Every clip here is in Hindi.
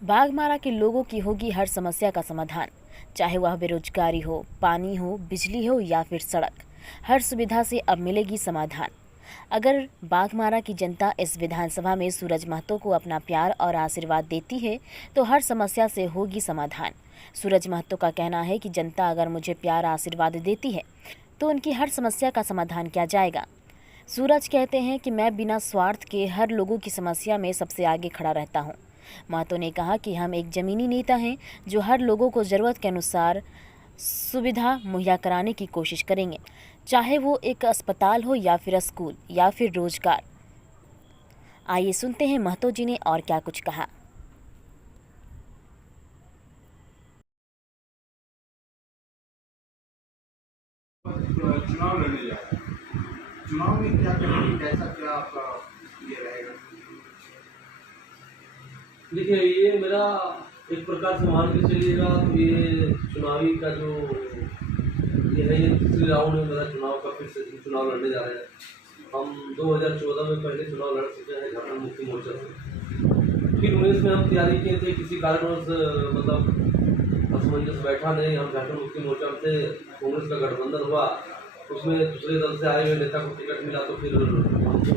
बाघमारा के लोगों की होगी हर समस्या का समाधान, चाहे वह बेरोजगारी हो, पानी हो, बिजली हो या फिर सड़क। हर सुविधा से अब मिलेगी समाधान। अगर बाघमारा की जनता इस विधानसभा में सूरज महतो को अपना प्यार और आशीर्वाद देती है तो हर समस्या से होगी समाधान। सूरज महतो का कहना है कि जनता अगर मुझे प्यार आशीर्वाद देती है तो उनकी हर समस्या का समाधान किया जाएगा। सूरज कहते हैं कि मैं बिना स्वार्थ के हर लोगों की समस्या में सबसे आगे खड़ा रहता हूं। महतो ने कहा कि हम एक जमीनी नेता हैं जो हर लोगों को ज़रूरत के अनुसार सुविधा मुहैया कराने की कोशिश करेंगे, चाहे वो एक अस्पताल हो या फिर स्कूल या फिर रोजगार। आइए सुनते हैं महतो जी ने और क्या कुछ कहा। चुनाव लड़ने जा रहे हैं, चुनाव में क्या करेंगे, कैसा क्या आपका ये रहेगा? देखिए, ये मेरा एक प्रकार से मान के चलिएगा तो ये चुनावी का जो ये है, ये तीसरी राउंड है मेरा चुनाव का। फिर से चुनाव लड़ने जा रहे हैं। हम 2014 में पहले चुनाव लड़ चुके हैं झारखंड मुक्ति मोर्चा से। फिर 19 में हम तैयारी किए थे, किसी कारणवश मतलब असमंजस बैठा नहीं। हम झारखंड मुक्ति मोर्चा से कांग्रेस का गठबंधन हुआ, उसमें दूसरे दल से आए हुए नेता को टिकट मिला तो फिर हमको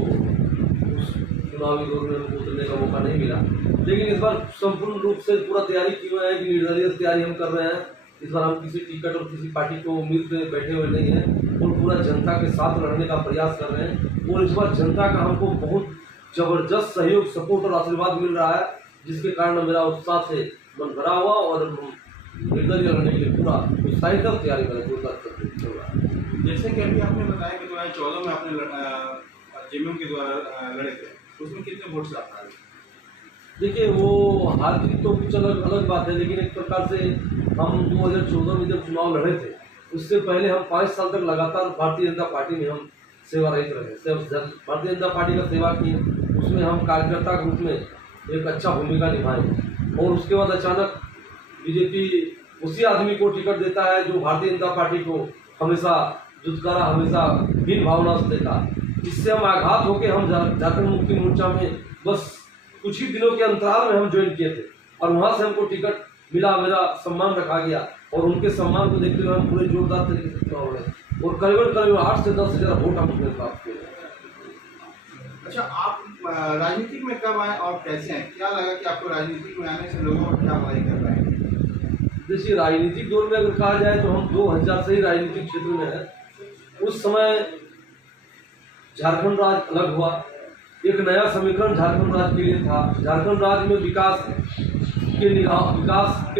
उस चुनावी दौर में हमको उतरने का मौका नहीं मिला। लेकिन इस बार संपूर्ण रूप से पूरा तैयारी की हुए हैं कि निर्दलीय तैयारी हम कर रहे हैं। इस बार हम किसी टिकट और किसी पार्टी को उम्मीद पे बैठे हुए नहीं हैं और पूरा जनता के साथ लड़ने का प्रयास कर रहे हैं। और इस बार जनता का हमको बहुत जबरदस्त सहयोग, सपोर्ट और आशीर्वाद मिल रहा है, जिसके कारण मेरा उत्साह से मन भरा हुआ और निर्दलीय लड़ने के लिए पूरा उत्साहित और तैयारी करें जोरदार चल रहा है। जैसे कि अभी आपने बताया कि 2014 में आपने जेएमएम के द्वारा लड़े थे, उसमें कितने वोट से आप हारे? देखिए, वो हार जीत तो कुछ अलग बात है, लेकिन एक प्रकार से हम 2014 में जब चुनाव लड़े थे, उससे पहले हम 5 साल तक लगातार भारतीय जनता पार्टी में हम सेवा रहित रहे। भारतीय जनता पार्टी का सेवा की, उसमें हम कार्यकर्ता के रूप में एक अच्छा भूमिका निभाए। और उसके बाद अचानक बीजेपी उसी आदमी को टिकट देता है जो भारतीय जनता पार्टी को हमेशा दुत्कारा, हमेशा हीन भावना से देखा। इससे हम आघात होकर हम झारखंड मुक्ति मोर्चा में बस कुछ ही दिनों के अंतराल में हम ज्वाइन किए थे और वहां से हमको टिकट मिला, मेरा सम्मान रखा गया और उनके सम्मान को देखते हुए हम पूरे जोरदार तरीके से चुनाव लड़े और करीबन 8 से 10 हजार वोट हमने प्राप्त किए। अच्छा, आप राजनीतिक में कब आए और कैसे हैं? क्या लगा कि आपको राजनीतिक में आने से लोगों को क्या भलाई कर रहे हैं? देखिए, राजनीतिक दौर में अगर कहा जाए तो हम 2000 से ही राजनीतिक क्षेत्र में है। उस समय झारखंड राज्य अलग हुआ, एक नया समीकरण झारखंड राज्य के लिए था। झारखंड राज्य में विकास के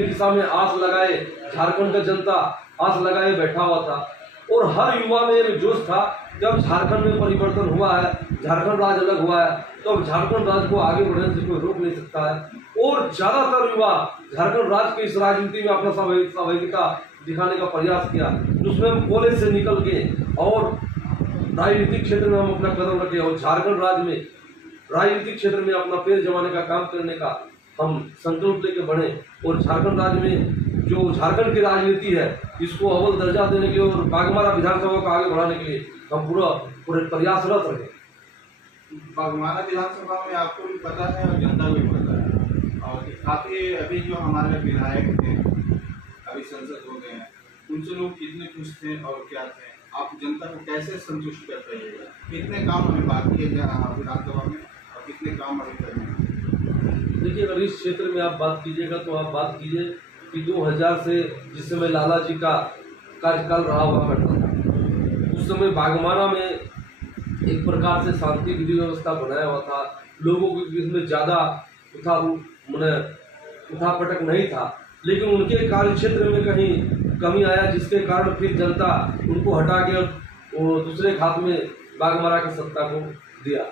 दिशा में आस लगाए झारखंड का जनता आस लगाए बैठा हुआ था और हर युवा में एक जोश था कि अब झारखंड में परिवर्तन हुआ है, झारखंड राज्य अलग हुआ है, तो अब झारखंड राज्य को आगे बढ़ने से कोई रोक नहीं सकता है। और ज्यादातर युवा झारखंड राज्य की इस राजनीति में अपना सहभागिता दिखाने का प्रयास किया, जिसमें हम कॉलेज से निकल के और राजनीतिक क्षेत्र में हम अपना कदम रखे और झारखंड राज्य में राजनीतिक क्षेत्र में अपना पैर जमाने का काम करने का हम संकल्प लेके बढ़े। और झारखंड राज्य में जो झारखंड की राजनीति है, इसको अव्वल दर्जा देने के लिए और बाघमारा विधानसभा को आगे बढ़ाने के लिए हम पूरे प्रयासरत रहे। बाघमारा विधानसभा में आपको भी पता है और जनता को भी पता है, और काफी अभी जो हमारे विधायक थे अभी संसद हो गए हैं, उनसे लोग कितने खुश थे और क्या थे? आप जनता को कैसे संतुष्ट कर पाइएगा? कितने काम हमें बाकी है विधानसभा में और कितने काम अभी करने हैं? देखिए, अगर इस क्षेत्र में आप बात कीजिएगा तो आप बात कीजिए कि 2000 से जिस समय लाला जी का कार्यकाल रहा हुआ करता था, उस समय बाघमारा में एक प्रकार से शांति विधि व्यवस्था बनाया हुआ था। लोगों के इसमें ज़्यादा उठापटक नहीं था, लेकिन उनके कार्य क्षेत्र में कहीं कमी आया, जिसके कारण फिर जनता उनको हटा के और दूसरे हाथ में बाघमारा की सत्ता को दिया।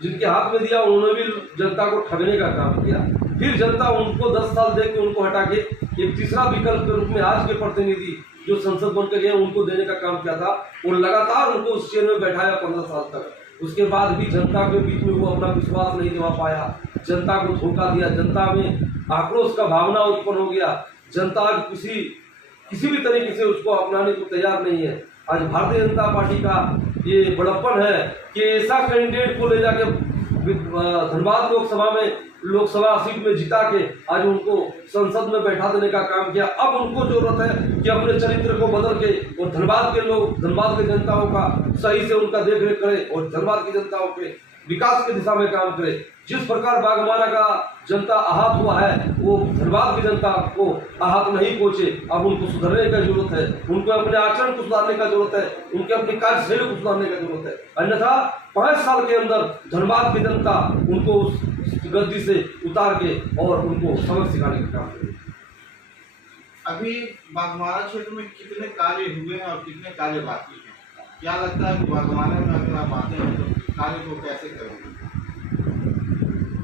जिनके हाथ में दिया उन्होंने भी जनता को ठगने का काम किया। फिर जनता उनको 10 साल देख के उनको हटा के एक तीसरा विकल्प के रूप में आज के प्रतिनिधि जो संसद बन के गए उनको देने का काम किया था और लगातार उनको उस चेयर में बैठाया 15 साल तक। उसके बाद भी जनता के बीच में वो अपना विश्वास नहीं जमा पाया, जनता को धोखा दिया, जनता में आक्रोश का भावना उत्पन्न हो गया। जनता किसी भी तरीके से उसको अपनाने को तैयार नहीं है। आज भारतीय जनता पार्टी का ये बड़प्पन है कि ऐसा कैंडिडेट को ले जाके धनबाद लोकसभा सीट में जिता के आज उनको संसद में बैठा देने का काम किया। अब उनको जरूरत है कि अपने चरित्र को बदल के और धनबाद की जनताओं का सही से उनका देख रेख करे और धनबाद की जनताओं के विकास की दिशा में काम करे। जिस प्रकार बाघमारा का जनता आहत हुआ है वो धनबाद की जनता को आहत नहीं पहुंचे। अब उनको सुधरने की जरूरत है, उनको अपने आचरण को सुधारने का जरूरत है, उनके अपनी कार्यशैली को सुधारने की जरूरत है। अन्यथा 5 साल के अंदर धनबाद की जनता उनको उस गद्दी से उतार के और उनको सबक सिखाने का काम करे। अभी बाघमारा क्षेत्र में कितने कार्य हुए हैं और कितने कार्य बाकी हैं? क्या लगता है कि बाघमारा में अगर आप आते हैं तो कार्य को कैसे करेंगे?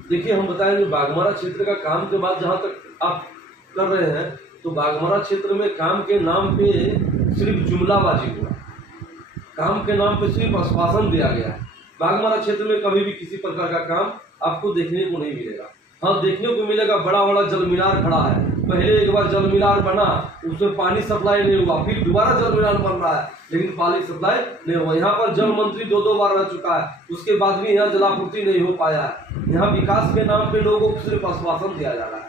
देखिए, हम बताएंगे बाघमारा क्षेत्र का काम के बाद जहाँ तक आप कर रहे हैं तो बाघमारा क्षेत्र में काम के नाम पे सिर्फ जुमलाबाजी हुआ, काम के नाम पे सिर्फ आश्वासन दिया गया है। बाघमारा क्षेत्र में कभी भी किसी प्रकार का काम आपको देखने को नहीं मिलेगा। हाँ, देखने को मिलेगा बड़ा बड़ा जल मीनार खड़ा है। पहले एक बार जल मीनार बना, उसमें पानी सप्लाई नहीं हुआ, फिर दोबारा जल मीनार बन रहा है लेकिन पानी सप्लाई नहीं हुआ। यहाँ पर जल मंत्री 2 बार रह चुका है, उसके बाद भी यहाँ जलापूर्ति नहीं हो पाया है। यहाँ विकास के नाम पे लोगों को सिर्फ आश्वासन दिया जा रहा है।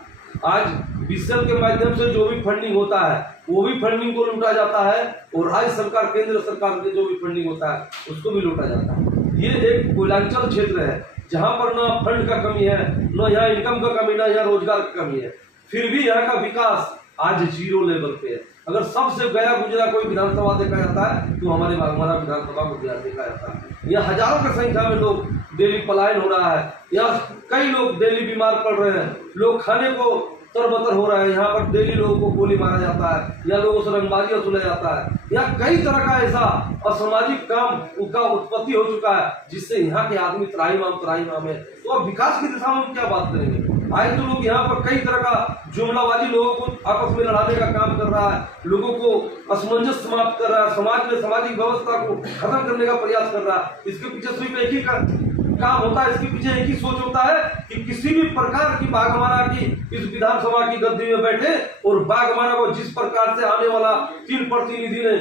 आज बीसीएल के माध्यम से जो भी फंडिंग होता है वो भी फंडिंग को लूटा जाता है और राज्य सरकार केंद्र सरकार के जो भी फंडिंग होता है उसको भी लूटा जाता है। ये एक कोयलांचल क्षेत्र है जहाँ पर ना फंड का कमी है, ना यहाँ इनकम का कमी, ना यहाँ रोजगार की कमी है, फिर भी यहाँ का विकास आज 0 लेवल पे है। अगर सबसे गया गुजरा कोई विधानसभा देखा जाता है तो हमारे बाघमारा विधानसभा को देखा जाता है। यहाँ हजारों की संख्या में लोग डेली पलायन हो रहा है, यहाँ कई लोग डेली बीमार पड़ रहे हैं, लोग खाने को तरबतर हो रहा है। यहाँ पर डेली लोगों को गोली मारा जाता है या लोगों से रंगबाजी वसूला जाता है। यहाँ कई तरह का ऐसा असामाजिक काम का उत्पत्ति हो चुका है जिससे यहाँ के आदमी त्राहिमाम है। तो अब विकास की दिशा में हम क्या बात करेंगे? आज तो लोग यहाँ पर कई तरह का जुमलाबाजी लोगों को आपस में लड़ाने का काम कर रहा है, लोगों को असमंजस समाप्त कर रहा है, समाज में सामाजिक व्यवस्था को खत्म करने का प्रयास कर रहा है। इसके पीछे सिर्फ एक ही काम होता है, इसके पीछे एक ही सोच होता है कि किसी भी प्रकार की बाघमारा की इस विधानसभा की गद्दी में बैठे और बाघमारा को जिस प्रकार से आने वाला 3 प्रतिनिधि ने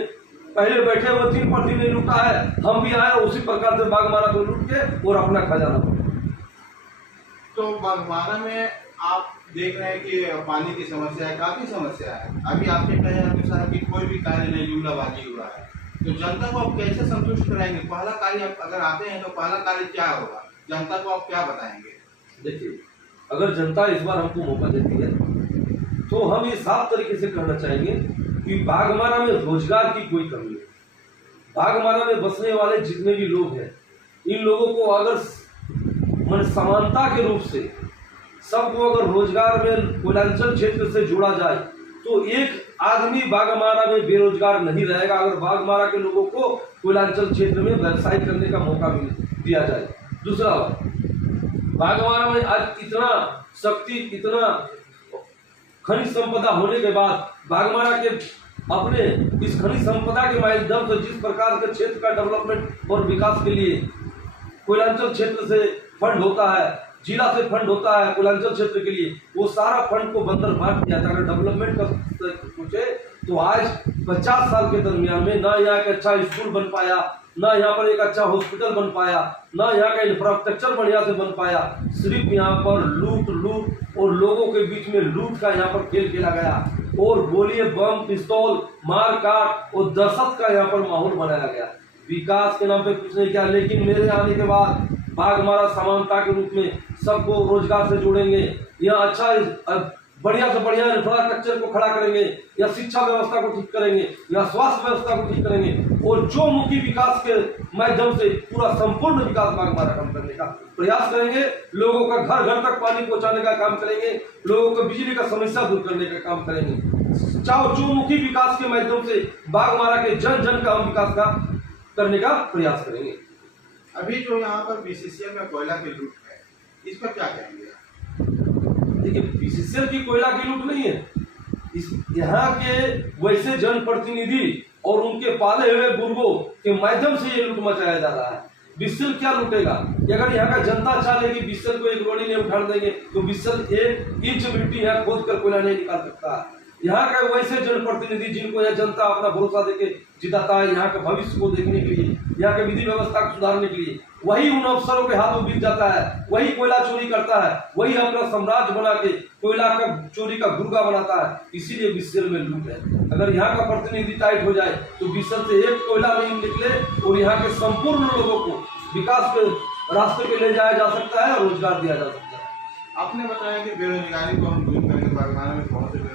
पहले बैठे हुए 3 प्रतिनिधि लूटा है, हम भी आए उसी प्रकार से बाघमारा को लूट के और अपना खजाना। तो बाघमारा में आप देख रहे हैं कि पानी की समस्या है, काफी समस्या है। अभी आपने कहे अनुसार कि कोई भी कार्य नहीं, जुमलाबाजी हुआ है, तो जनता को आप कैसे संतुष्ट कराएंगे? पहला कार्य आप अगर आते हैं तो पहला कार्य क्या होगा? जनता को आप क्या बताएंगे? देखिए, अगर जनता इस बार हमको मौका देती है तो हम ये साफ तरीके से कहना चाहेंगे कि बाघमारा में रोजगार की कोई कमी नहीं। बाघमारा में बसने वाले जितने भी लोग हैं, इन लोगों को अगर समानता के रूप से सबको अगर रोजगार में कोयलांचल क्षेत्र से जोड़ा जाए तो एक आदमी बाघमारा में बेरोजगार नहीं रहेगा अगर बाघमारा के लोगों को कोयलांचल क्षेत्र में व्यवसाय करने का मौका दिया जाए। दूसरा, बाघमारा में आज इतना शक्ति, इतना खनिज संपदा होने के बाद बाघमारा के अपने इस खनिज संपदा के माध्यम से जिस प्रकार के क्षेत्र का डेवलपमेंट और विकास के लिए कोयलांचल क्षेत्र से फंड होता है, जिला से फंड होता है कोयलांचल क्षेत्र के लिए, वो सारा फंड को बंदर बांट दिया था। अगर डेवलपमेंट का पूछे तो आज 50 साल के दरमियान में ना यहाँ एक अच्छा स्कूल बन पाया, ना यहाँ पर एक अच्छा हॉस्पिटल बन पाया, ना यहाँ का इंफ्रास्ट्रक्चर बढ़िया से बन पाया। सिर्फ यहाँ पर लूट और लोगों के बीच में लूट का यहाँ पर खेल खेला गया और बोलिए बम, पिस्तौल, मार काट और दहशत का यहाँ पर माहौल बनाया गया। विकास के नाम पे कुछ नहीं किया। लेकिन मेरे आने के बाद बाघमारा समानता के रूप में सबको रोजगार से जोड़ेंगे, यहाँ अच्छा बढ़िया से बढ़िया इंफ्रास्ट्रक्चर को खड़ा करेंगे, या शिक्षा व्यवस्था को ठीक करेंगे, या स्वास्थ्य व्यवस्था को ठीक करेंगे और जो मुखी विकास के माध्यम से पूरा संपूर्ण विकास बाघमारा काम करने का प्रयास करेंगे। लोगों का घर घर तक पानी पहुंचाने का काम करेंगे, लोगों को बिजली का समस्या दूर करने का काम करेंगे। चाहो जो मुखी विकास के माध्यम से बाघमारा के जन जन का हम विकास का करने का प्रयास करेंगे। अभी जो यहाँ पर बीसीसीएल में कोयला की लूट है, इस पर क्या कहेंगे? देखिए, बीसीसीएल की कोयला की लूट नहीं है, इस यहाँ के वैसे जनप्रतिनिधि और उनके पाले हुए बुर्गों के माध्यम से ये लूट मचाया जा रहा है। बीसीसीएल क्या लूटेगा? अगर यहाँ का जनता चाह लेगी बीसीसीएल को एक रोड़ी नहीं उठाड़ देंगे तो बीसीसीएल 1 इंच मिट्टी यहाँ खोद कर कोयला नहीं निकाल सकता। यहाँ का वैसे जनप्रतिनिधि जिनको यह जनता अपना भरोसा देके जिताता है यहाँ के भविष्य को देखने के लिए, यहाँ के विधि व्यवस्था को सुधारने के लिए, वही उन अफसरों के हाथों बिक जाता है, वही कोयला चोरी करता है, वही अपना साम्राज्य बना के कोयला का चोरी का गुर्गा बनाता है। इसीलिए बीसीएल में लूट है। अगर यहाँ का प्रतिनिधि टाइट हो जाए तो बीसीएल से एक कोयला नहीं निकले और यहाँ के संपूर्ण लोगों को विकास के रास्ते पे ले जाया जा सकता है और रोजगार दिया जा सकता है। आपने बताया कि बेरोजगारी को हम दूर करेंगे, बागवानी में बहुत से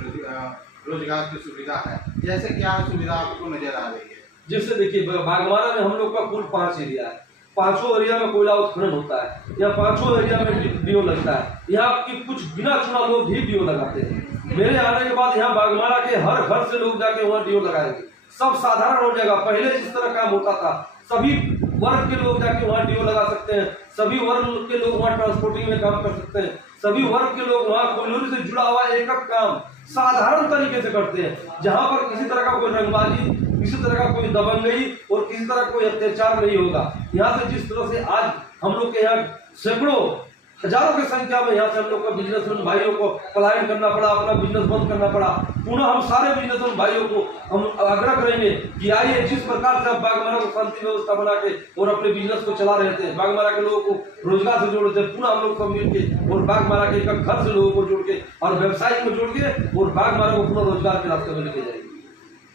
रोजगार की सुविधा है, जैसे क्या सुविधा आपको नजर आ रही है? जैसे देखिए बागवाना में हम लोग का कुल 5 एरिया है, 5 एरिया में कोयला उत्खनन होता है, या 5 एरिया में डीओ लगता है। यहाँ की कुछ बिना चुना लोग भी डीओ लगाते हैं। मेरे आने के बाद यहाँ बागवाना के हर घर से लोग जाके वहाँ डीओ लगाएंगे। सब साधारण हो जाएगा। पहले जिस तरह काम होता था सभी वर्ग के लोग जाके वहाँ डीओ लगा सकते हैं, सभी वर्ग के लोग वहाँ ट्रांसपोर्टिंग में काम कर सकते हैं, सभी वर्ग के लोग वहाँ कोयलों से जुड़ा हुआ एक एक काम साधारण तरीके से करते हैं, जहाँ पर किसी तरह का कोई रंगबाजी, किसी तरह का कोई दबंगई और किसी तरह कोई अत्याचार नहीं होगा। यहाँ से जिस तरह से आज हम लोग के यहाँ सैकड़ों हजारों की संख्या में यहाँ से हम लोग का बिजनेसमैन भाइयों को पलायन करना पड़ा, अपना बिजनेस बंद करना पड़ा। पुनः हम सारे बिजनेसमैन भाइयों को हम आग्रह करेंगे कि आइए, जिस प्रकार से आप बागमारा को शांति व्यवस्था बना के और अपने बिजनेस को चला रहे थे, बागमारा के लोगों को रोजगार से जोड़ थे, पुनः हम लोग सब मिल के और बागमारा के एक घर से लोगों को जोड़ के और व्यवसाय को जोड़ के और बागमारा को पुनः रोजगार के रास्ते में लेके जाएंगे।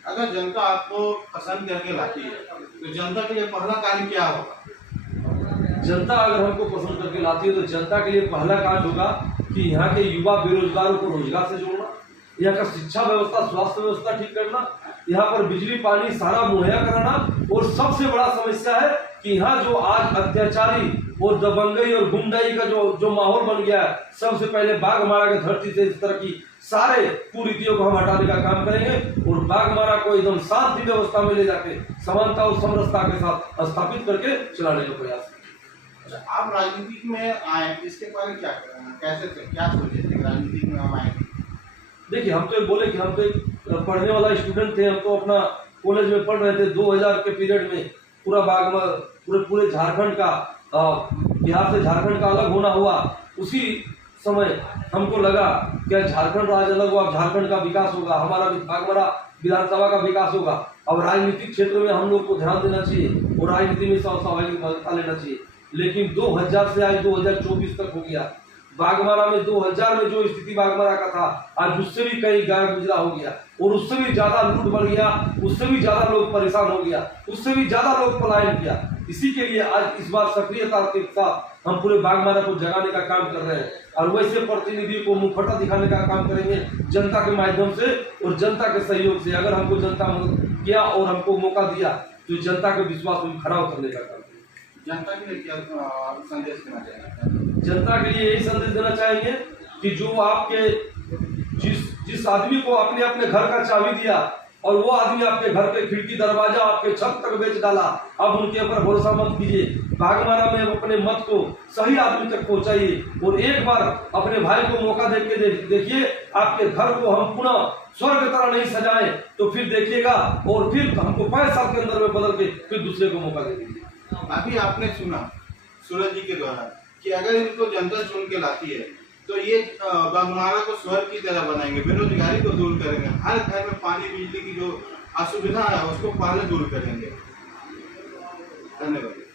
अगर जनता आपको पसंद करके लाती है तो जनता के लिए पहला कार्य क्या होगा? जनता अगर हमको पसंद करके लाती है तो जनता के लिए पहला काम होगा कि यहाँ के युवा बेरोजगारों को रोजगार से जोड़ना, यहाँ का शिक्षा व्यवस्था, स्वास्थ्य व्यवस्था ठीक करना, यहाँ पर बिजली पानी सारा मुहैया कराना। और सबसे बड़ा समस्या है कि यहाँ जो आज अत्याचारी और दबंगई और गुंडाई का जो माहौल बन गया है, सबसे पहले बागमारा की धरती से इस तरह की सारे कुरीतियों को हम हटाने का काम करेंगे और बागमारा को एकदम शांति व्यवस्था में ले जाके समानता और समरसता के साथ स्थापित करके चलाने का प्रयास। आप राजनीति में आए, इसके पहले क्या कैसे थे, क्या सोचे थे राजनीति में हम आए? देखिए, हम तो बोले कि हम तो एक पढ़ने वाला स्टूडेंट थे, हम तो अपना कॉलेज में पढ़ रहे थे। 2000 के पीरियड में पूरा पूरे झारखंड का, बिहार से झारखंड का अलग होना हुआ। उसी समय हमको लगा कि झारखंड राज्य अलग हुआ, झारखंड का विकास होगा, हमारा बागमारा विधानसभा का विकास होगा। अब राजनीतिक क्षेत्र में हम लोग को ध्यान देना चाहिए और राजनीति में स्वाभाविक भागीदारी लेना चाहिए। लेकिन 2000 से आज 2024 तक हो गया। बागमारा में 2000 में जो स्थिति बागमारा का था, आज उससे भी कई गाय गुजरा हो गया और उससे भी ज्यादा लूट बढ़ गया, उससे भी ज्यादा लोग परेशान हो गया, उससे भी ज्यादा लोग पलायन किया। इसी के लिए आज इस बार सक्रियता के साथ हम पूरे बागमारा को जगाने का काम कर रहे हैं और वैसे प्रतिनिधियों को मुखौटा दिखाने का काम करेंगे जनता के माध्यम से और जनता के सहयोग से। अगर हमको जनता मदद किया और हमको मौका दिया तो जनता के विश्वास में खड़ा उतरने का काम। जनता के लिए क्या संदेश देना चाहेंगे? जनता के लिए यही संदेश देना चाहेंगे कि जो आपके जिस आदमी को आपने अपने घर का चाबी दिया और वो आदमी आपके घर के खिड़की दरवाजा आपके छत तक बेच डाला, अब उनके ऊपर भरोसा मत कीजिए। बागमारा में अपने मत को सही आदमी तक पहुंचाइए और एक बार अपने भाई को मौका देके देखिए। आपके घर को हम पुनः स्वर्ग की तरह नहीं सजाएं तो फिर देखिएगा और फिर हमको 5 साल के अंदर में बदल के फिर दूसरे को मौका देंगे। अभी आपने सुना सूरज जी के द्वारा कि अगर इनको जनता चुन के लाती है तो ये बागमारा को स्वर्ग की तरह बनाएंगे, बेरोजगारी को दूर करेंगे, हर घर में पानी बिजली की जो असुविधा है उसको पहले दूर करेंगे। धन्यवाद।